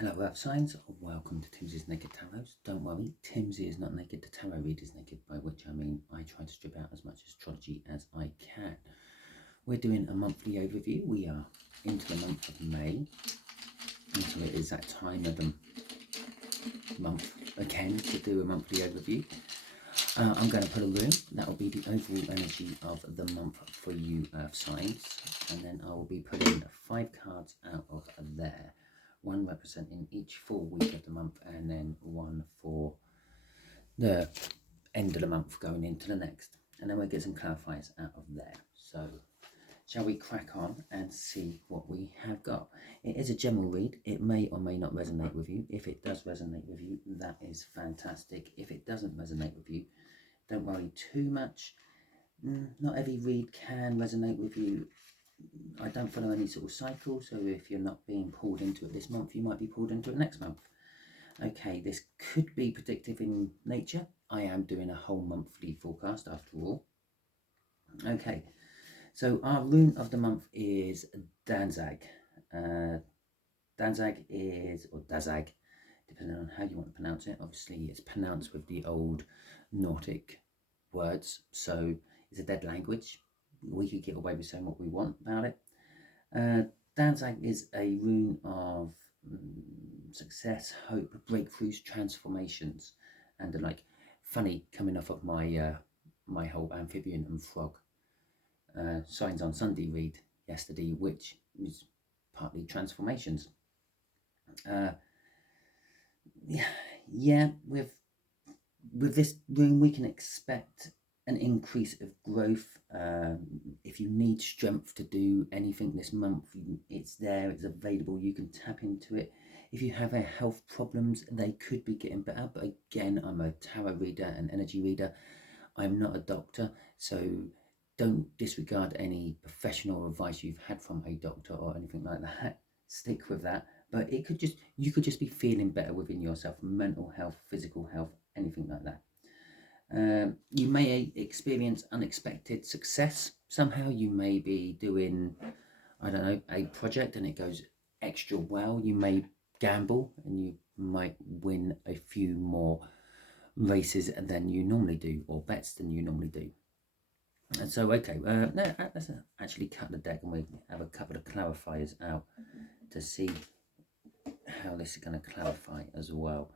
Hello Earth Signs, welcome to Timsy's Naked Tarot. Don't worry, Timsy is not naked, the tarot read is naked, by which I mean I try to strip out as much astrology as I can. We're doing a monthly overview. We are into the month of May, and so it is that time of the month again to do a monthly overview. I'm going to put a rune, that will be the overall energy of the month for you Earth Signs, and then I will be putting 5 cards out of there. One representing each full week of the month, and then one for the end of the month going into the next, and then we'll get some clarifiers out of there. So shall we crack on and see what we have got? It is a general read. It may or may not resonate with you. If it does resonate with you, that is fantastic. If it doesn't resonate with you, don't worry too much. Not every read can resonate with you. I don't follow any sort of cycle, so if you're not being pulled into it this month, you might be pulled into it next month. Okay, this could be predictive in nature. I am doing a whole monthly forecast after all. Okay, so our rune of the month is Danzag. Danzag is, or Dazag, depending on how you want to pronounce it. Obviously, it's pronounced with the old Nordic words, so it's a dead language. We could get away with saying what we want about it. Danzag is a rune of success, hope, breakthroughs, transformations, and like funny coming off of my my whole amphibian and frog signs on Sunday read yesterday, which is partly transformations. Yeah, with this rune we can expect an increase of growth. If you need strength to do anything this month, it's there, it's available, you can tap into it. If you have health problems, they could be getting better, but again, I'm a tarot reader and energy reader. I'm not a doctor, so don't disregard any professional advice you've had from a doctor or anything like that. Stick with that. But it could just, you could just be feeling better within yourself, mental health, physical health, anything like that. You may experience unexpected success. Somehow you may be doing, I don't know, a project and it goes extra well. You may gamble and you might win a few more races than you normally do, or bets than you normally do. And so, okay, let's actually cut the deck and we have a couple of clarifiers out to see how this is going to clarify as well.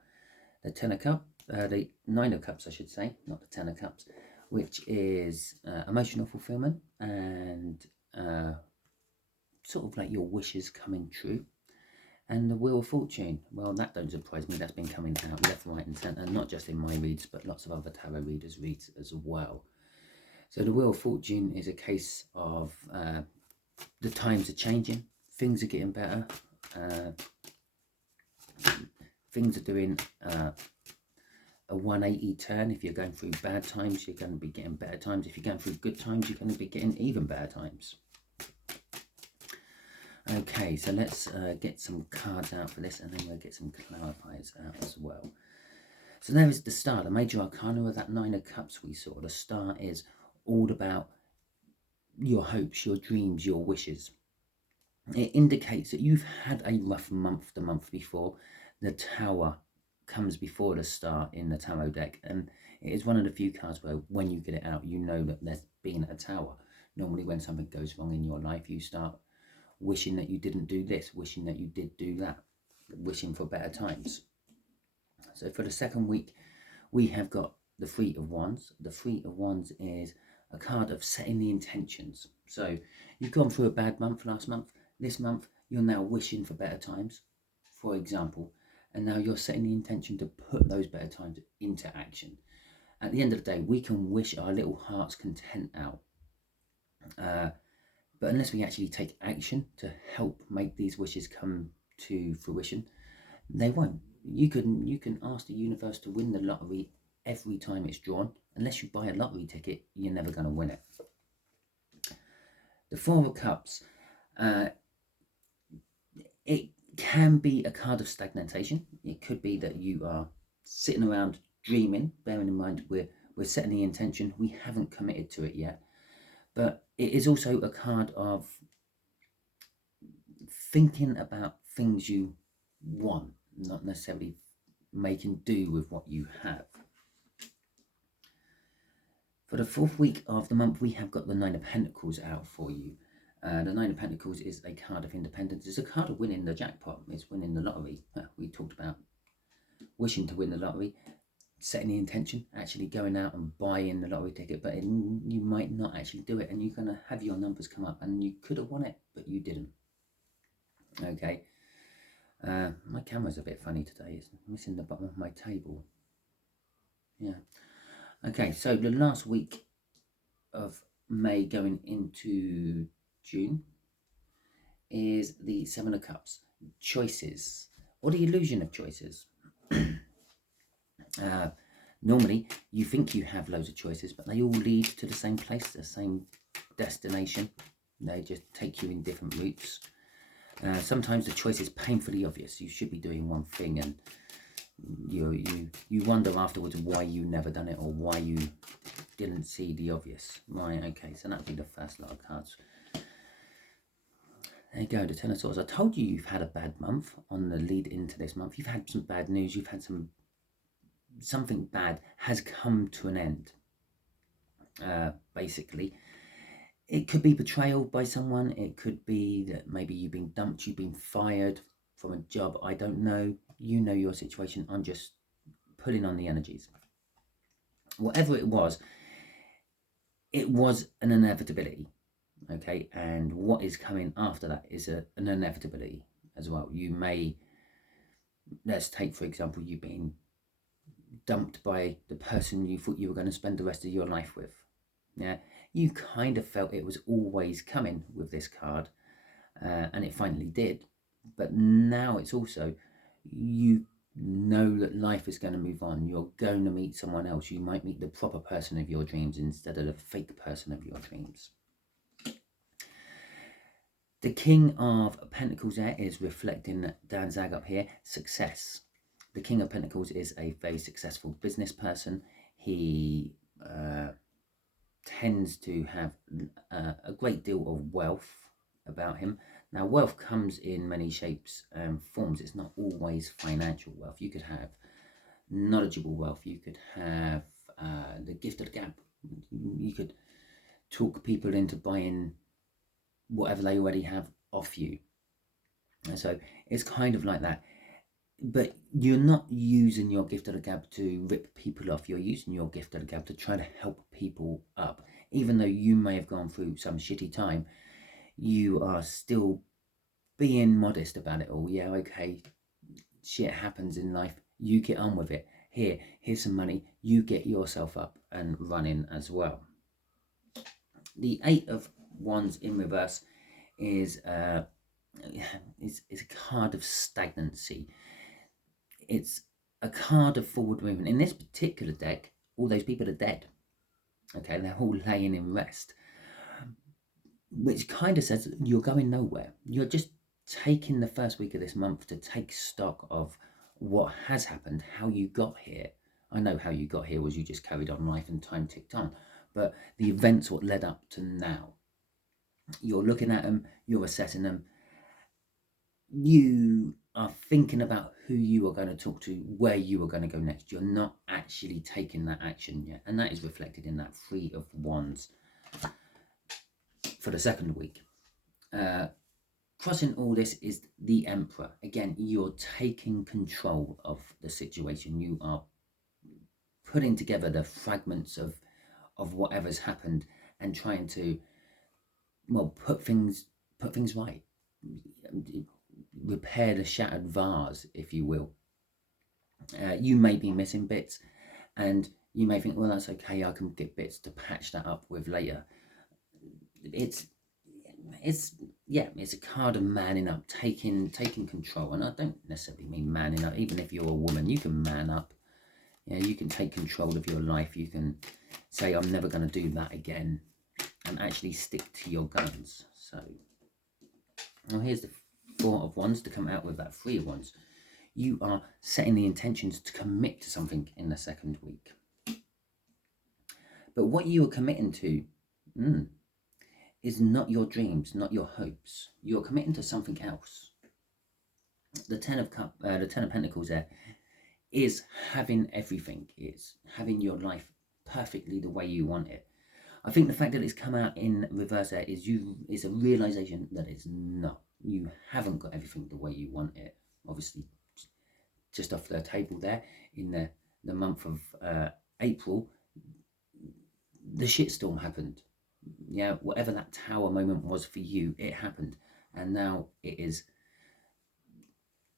The the 9 of Cups, I should say, not the 10 of Cups, which is emotional fulfillment and sort of like your wishes coming true. And the Wheel of Fortune, well, that don't surprise me. That's been coming out left, right and centre, not just in my reads, but lots of other tarot readers' reads as well. So the Wheel of Fortune is a case of the times are changing, things are getting better, things are doing a 180 turn. If you're going through bad times, you're going to be getting better times. If you're going through good times, you're going to be getting even better times. Okay, so let's get some cards out for this, and then we'll get some clarifiers out as well. So there is the star, the major arcana of that 9 of Cups we saw. The star is all about your hopes, your dreams, your wishes. It indicates that you've had a rough month the month before. The Tower comes before the star in the tarot deck, and it is one of the few cards where when you get it out, you know that there's been a tower. Normally when something goes wrong in your life, you start wishing that you didn't do this, wishing that you did do that, wishing for better times. So for the second week, we have got the 3 of Wands. The 3 of Wands is a card of setting the intentions. So you've gone through a bad month last month. This month, you're now wishing for better times, for example, and now you're setting the intention to put those better times into action. At the end of the day, we can wish our little heart's content out. But unless we actually take action to help make these wishes come to fruition, they won't. You can ask the universe to win the lottery every time it's drawn. Unless you buy a lottery ticket, you're never going to win it. The 4 of Cups, it can be a card of stagnation. It could be that you are sitting around dreaming, bearing in mind we're setting the intention, we haven't committed to it yet. But it is also a card of thinking about things you want, not necessarily making do with what you have. For the 4th week of the month, we have got the Nine of Pentacles out for you. The Nine of Pentacles is a card of independence. It's a card of winning the jackpot. It's winning the lottery. We talked about wishing to win the lottery, setting the intention, actually going out and buying the lottery ticket, but you might not actually do it, and you're going to have your numbers come up, and you could have won it, but you didn't. Okay. My camera's a bit funny today. It's missing the bottom of my table. Yeah. Okay, so the last week of May going into June is the Seven of Cups. Choices, or the illusion of choices. Normally, you think you have loads of choices, but they all lead to the same place, the same destination. They just take you in different routes. Sometimes the choice is painfully obvious. You should be doing one thing, and you wonder afterwards why you never done it, or why you didn't see the obvious. Right, okay, so that'll be the first lot of cards. There you go, the Ten of Swords. I told you you've had a bad month on the lead into this month. You've had some bad news. You've had something bad has come to an end, basically. It could be betrayal by someone. It could be that maybe you've been dumped, you've been fired from a job. I don't know. You know your situation. I'm just pulling on the energies. Whatever it was an inevitability. Okay, and what is coming after that is an inevitability as well. You may, let's take for example, you've been dumped by the person you thought you were going to spend the rest of your life with. Yeah, you kind of felt it was always coming with this card, and it finally did. But now it's also, you know that life is going to move on. You're going to meet someone else. You might meet the proper person of your dreams instead of the fake person of your dreams. The King of Pentacles there is reflecting Dan Zag up here, success. The King of Pentacles is a very successful business person. He tends to have a great deal of wealth about him. Now, wealth comes in many shapes and forms. It's not always financial wealth. You could have knowledgeable wealth. You could have the gift of the gab. You could talk people into buying whatever they already have off you. And so it's kind of like that. But you're not using your gift of the gab to rip people off. You're using your gift of the gab to try to help people up. Even though you may have gone through some shitty time, you are still being modest about it all. Yeah, okay, shit happens in life. You get on with it. Here's some money. You get yourself up and running as well. The Eight of Wands in reverse is a card of stagnancy. It's a card of forward movement. In this particular deck, all those people are dead. Okay, they're all laying in rest, which kind of says you're going nowhere. You're just taking the first week of this month to take stock of what has happened, how you got here. I know how you got here was you just carried on life and time ticked on, but the events what led up to now, you're looking at them, you're assessing them, you are thinking about who you are going to talk to, where you are going to go next. You're not actually taking that action yet, and that is reflected in that Three of Wands for the second week. Crossing all this is the Emperor. Again, you're taking control of the situation. You are putting together the fragments of whatever's happened and trying to, well, put things right, repair the shattered vase, if you will. You may be missing bits, and you may think, well, that's okay, I can get bits to patch that up with later. It's a card of manning up, taking control. And I don't necessarily mean manning up. Even if you're a woman, you can man up. Yeah, you can take control of your life. You can say, I'm never going to do that again, and actually stick to your guns. So, well, here's the Four of Wands to come out with that Three of Wands. You are setting the intentions to commit to something in the second week. But what you are committing to is not your dreams, not your hopes. You're committing to something else. the Ten of Pentacles there is having everything. It's having your life perfectly the way you want it. I think the fact that it's come out in reverse there is a realization that it's not. You haven't got everything the way you want it. Obviously, just off the table there in the month of April, the shitstorm happened. Yeah, whatever that tower moment was for you, it happened. And now it is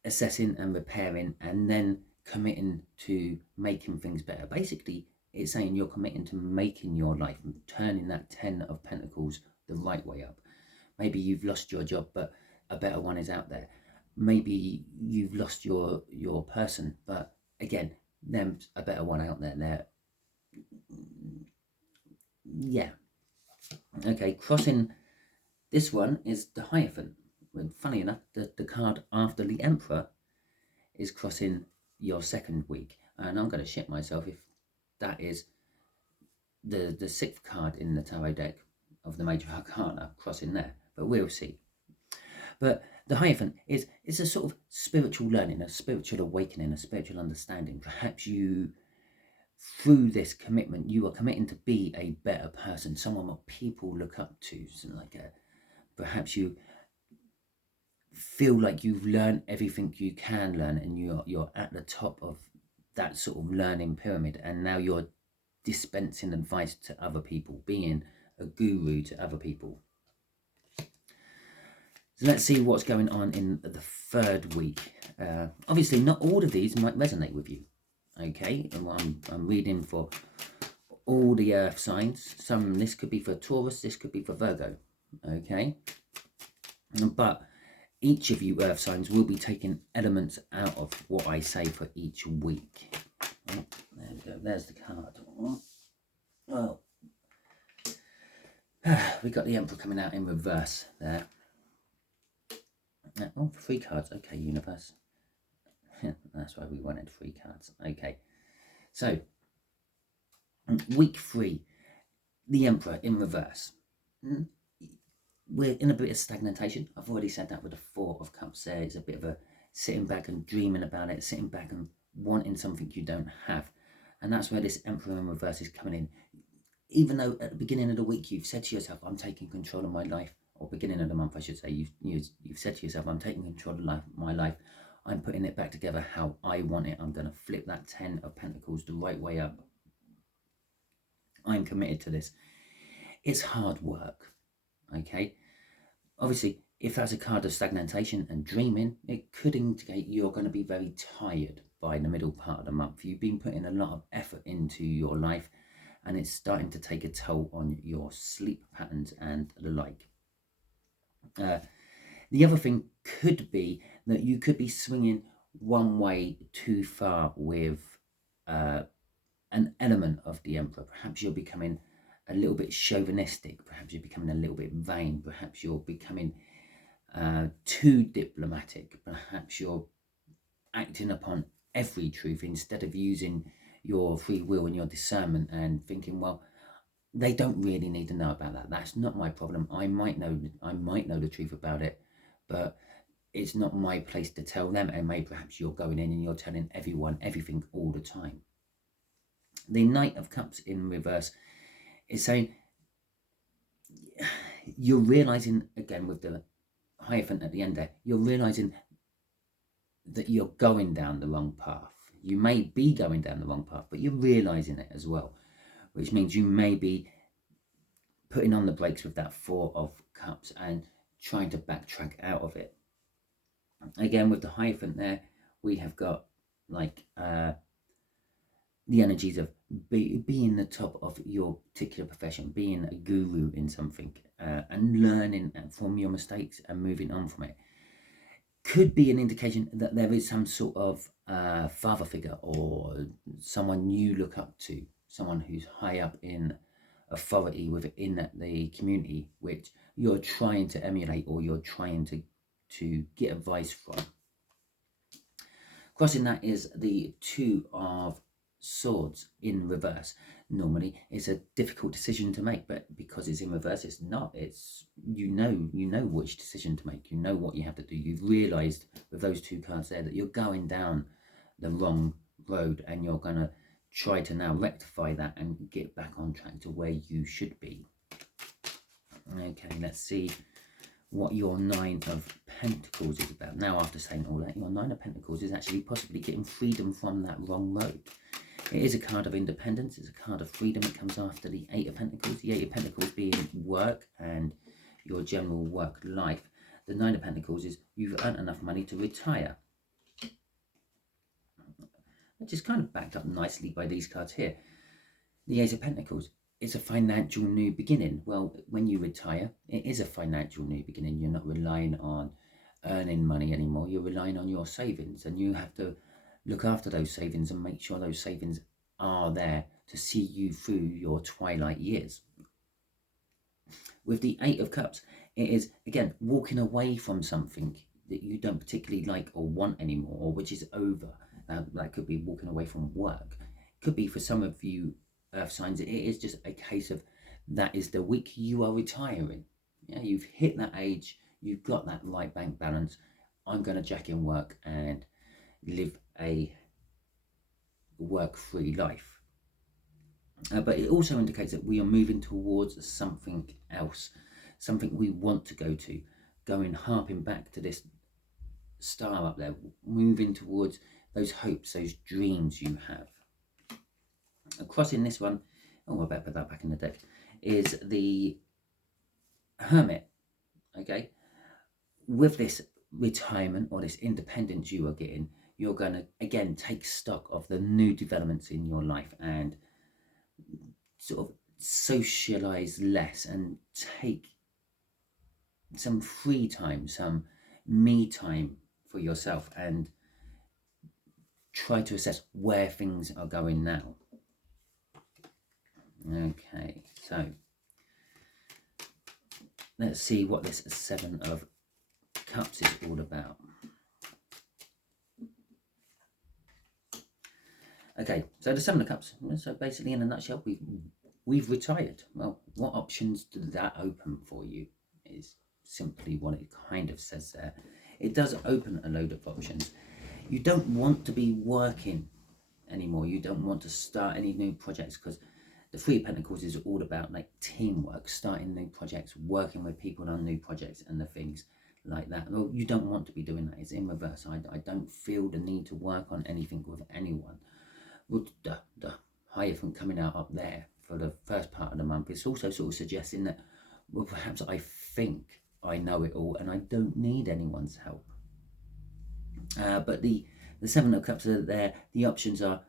assessing and repairing and then committing to making things better. Basically, it's saying you're committing to making your life, turning that 10 of Pentacles the right way up. Maybe you've lost your job, but a better one is out there. Maybe you've lost your person, but again, there's a better one out there. Yeah. Okay, crossing this one is the Hierophant. And funny enough, the card after the Emperor is crossing your second week. And I'm going to shit myself if that is the sixth card in the tarot deck of the Major Arcana crossing there. But we'll see. But the Hierophant is a sort of spiritual learning, a spiritual awakening, a spiritual understanding. Perhaps you, through this commitment, you are committing to be a better person, someone that people look up to. Something like perhaps you feel like you've learned everything you can learn, and you're at the top of that sort of learning pyramid, and now you're dispensing advice to other people, being a guru to other people. So let's see what's going on in the third week. Obviously, not all of these might resonate with you. Okay, and I'm reading for all the earth signs. This could be for Taurus, this could be for Virgo. Okay, but each of you earth signs will be taking elements out of what I say for each week. Oh, there we go. There's the card. Oh, we got the Emperor coming out in reverse there. Oh, 3 cards. Okay, universe. That's why we wanted 3 cards. Okay, so week 3, the Emperor in reverse. We're in a bit of stagnation. I've already said that with the 4 of Cups there. It's a bit of a sitting back and dreaming about it, sitting back and wanting something you don't have. And that's where this Emperor in reverse is coming in. Even though at the beginning of the week you've said to yourself, I'm taking control of my life, or beginning of the month I should say, you've said to yourself, I'm taking control of my life. I'm putting it back together how I want it. I'm going to flip that 10 of Pentacles the right way up. I'm committed to this. It's hard work, okay? Obviously, if that's a card of stagnation and dreaming, it could indicate you're going to be very tired by the middle part of the month. You've been putting a lot of effort into your life, and it's starting to take a toll on your sleep patterns and the like. The other thing could be that you could be swinging one way too far with an element of the Emperor. Perhaps you're becoming a little bit chauvinistic. Perhaps you're becoming a little bit vain. Perhaps you're becoming too diplomatic. Perhaps you're acting upon every truth instead of using your free will and your discernment and thinking, well, they don't really need to know about that. That's not my problem. I might know the truth about it, but it's not my place to tell them. And maybe perhaps you're going in and you're telling everyone everything all the time. The Knight of Cups in reverse is saying you're realizing, again with the Hierophant at the end there, you're realizing that you're going down the wrong path. You may be going down the wrong path, but you're realizing it as well, which means you may be putting on the brakes with that 4 of Cups and trying to backtrack out of it. Again, with the Hierophant there, we have got like the energies of being the top of your particular profession, being a guru in something, and learning from your mistakes and moving on from it. Could be an indication that there is some sort of father figure or someone you look up to, someone who's high up in authority within the community, which you're trying to emulate or you're trying to get advice from. Crossing that is the 2 of Swords in reverse. normally it's a difficult decision to make, but because it's in reverse, it's not. It's you know which decision to make. You know what you have to do. You've realized with those two cards there that you're going down the wrong road, and you're going to try to now rectify that and get back on track to where you should be. Okay, let's see what your Nine of Pentacles is about. Now, after saying all that, your Nine of Pentacles is actually possibly getting freedom from that wrong road. It is a card of independence. It's a card of freedom. It comes after the Eight of Pentacles. The Eight of Pentacles being work and your general work life. The Nine of Pentacles is you've earned enough money to retire. Which is kind of backed up nicely by these cards here. The Ace of Pentacles. It's a financial new beginning. Well, when you retire, it is a financial new beginning. You're not relying on earning money anymore. You're relying on your savings, and you have to look after those savings and make sure those savings are there to see you through your twilight years. With the Eight of Cups, it is, again, walking away from something that you don't particularly like or want anymore, or which is over. That could be walking away from work. It could be for some of you Earth signs, it is just a case of that is the week you are retiring. Yeah, you've hit that age, you've got that right bank balance. I'm going to jack in work and live a work-free life. But it also indicates that we are moving towards something else, something we want to go to, harping back to this star up there, moving towards those hopes, those dreams you have. Crossing this one, oh, I better put that back in the deck, is the Hermit. Okay, with this retirement or this independence you are getting, you're going to again take stock of the new developments in your life and sort of socialize less and take some free time, some me time for yourself, and try to assess where things are going now. Okay, so let's see what this Seven of Cups is all about. Okay, so the Seven of Cups, so basically in a nutshell, we've retired. Well, what options did that open for you is simply what it kind of says there. It does open a load of options. You don't want to be working anymore. You don't want to start any new projects, because the Three of Pentacles is all about like teamwork, starting new projects, working with people on new projects and the things like that. Well, you don't want to be doing that. It's in reverse. I don't feel the need to work on anything with anyone. Well, the Hierophant coming out up there for the first part of the month, it's also sort of suggesting that, well, perhaps I think I know it all and I don't need anyone's help. But the Seven of Cups are there. The options are,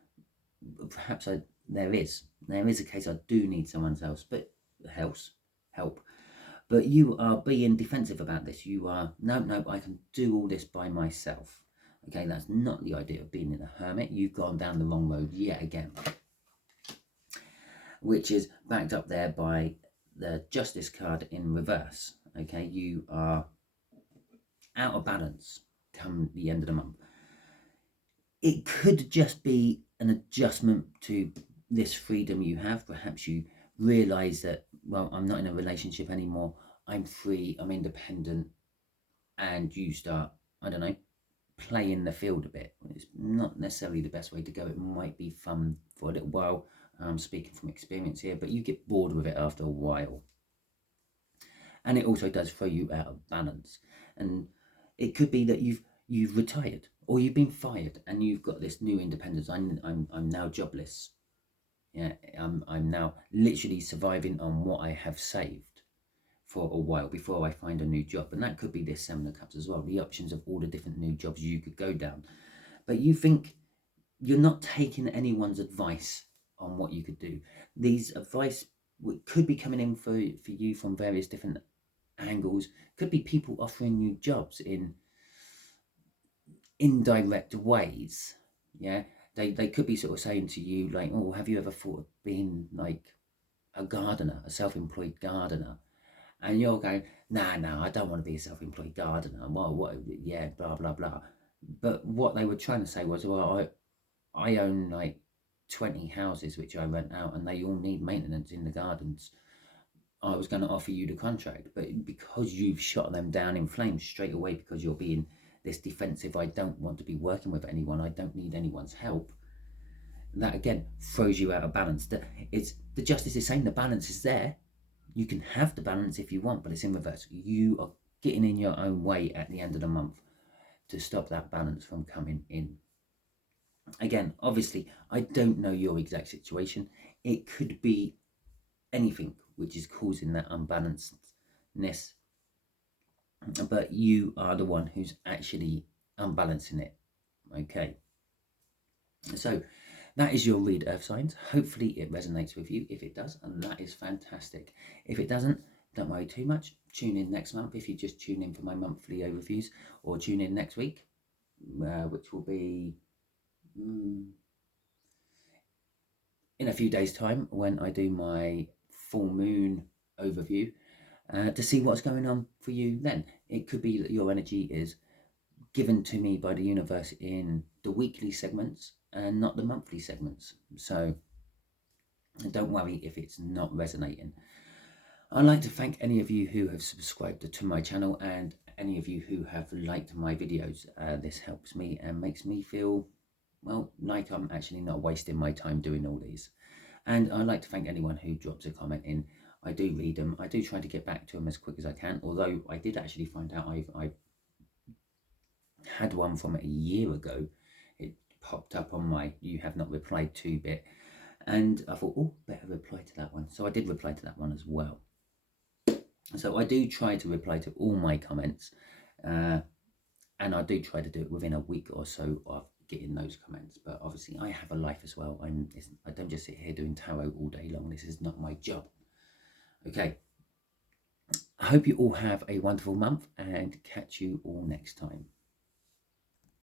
perhaps there is a case I do need someone's help, but you are being defensive about this. You are, no, I can do all this by myself. Okay, that's not the idea of being in a hermit. You've gone down the wrong road yet again, which is backed up there by the Justice card in reverse. Okay, you are out of balance come the end of the month. It could just be an adjustment to this freedom you have. Perhaps you realize that, well, I'm not in a relationship anymore, I'm free, I'm independent, and you start, I don't know, playing the field a bit. It's not necessarily the best way to go. It might be fun for a little while. I'm speaking from experience here, but you get bored with it after a while. And it also does throw you out of balance. And it could be that you've retired, or you've been fired, and you've got this new independence. I'm now jobless. Yeah, I'm now literally surviving on what I have saved for a while before I find a new job. And that could be this Seven of Cups as well, the options of all the different new jobs you could go down. But you think you're not taking anyone's advice on what you could do. These advice could be coming in for you from various different angles. Could be people offering you jobs in indirect ways. Yeah, they could be sort of saying to you like, oh, have you ever thought of being like a gardener, a self-employed gardener? And you're going, nah, I don't want to be a self-employed gardener. Well, what? Yeah, blah blah blah. But what they were trying to say was, well, I own like 20 houses which I rent out and they all need maintenance in the gardens. I was going to offer you the contract, but because you've shot them down in flames straight away because you're being this defensive, I don't want to be working with anyone, I don't need anyone's help, that again throws you out of balance. The justice is saying the balance is there. You can have the balance if you want, but it's in reverse. You are getting in your own way at the end of the month to stop that balance from coming in. Again, obviously, I don't know your exact situation. It could be anything which is causing that unbalancedness, but you are the one who's actually unbalancing it. Okay, so that is your read, Earth signs. Hopefully it resonates with you. If it does, and that is fantastic. If it doesn't, don't worry too much. Tune in next month if you just tune in for my monthly overviews, or tune in next week, which will be in a few days' time when I do my full moon overview, to see what's going on for you then. It could be that your energy is given to me by the universe in the weekly segments and not the monthly segments. So don't worry if it's not resonating. I'd like to thank any of you who have subscribed to my channel and any of you who have liked my videos. This helps me and makes me feel, well, like I'm actually not wasting my time doing all these. And I'd like to thank anyone who drops a comment in. I do read them. I do try to get back to them as quick as I can, although I did actually find out I had one from a year ago. It popped up on my "you have not replied to" bit, and I thought, oh, better reply to that one. So I did reply to that one as well. So I do try to reply to all my comments, and I do try to do it within a week or so of getting those comments. But obviously I have a life as well. I don't just sit here doing tarot all day long. This is not my job. Okay, I hope you all have a wonderful month and catch you all next time.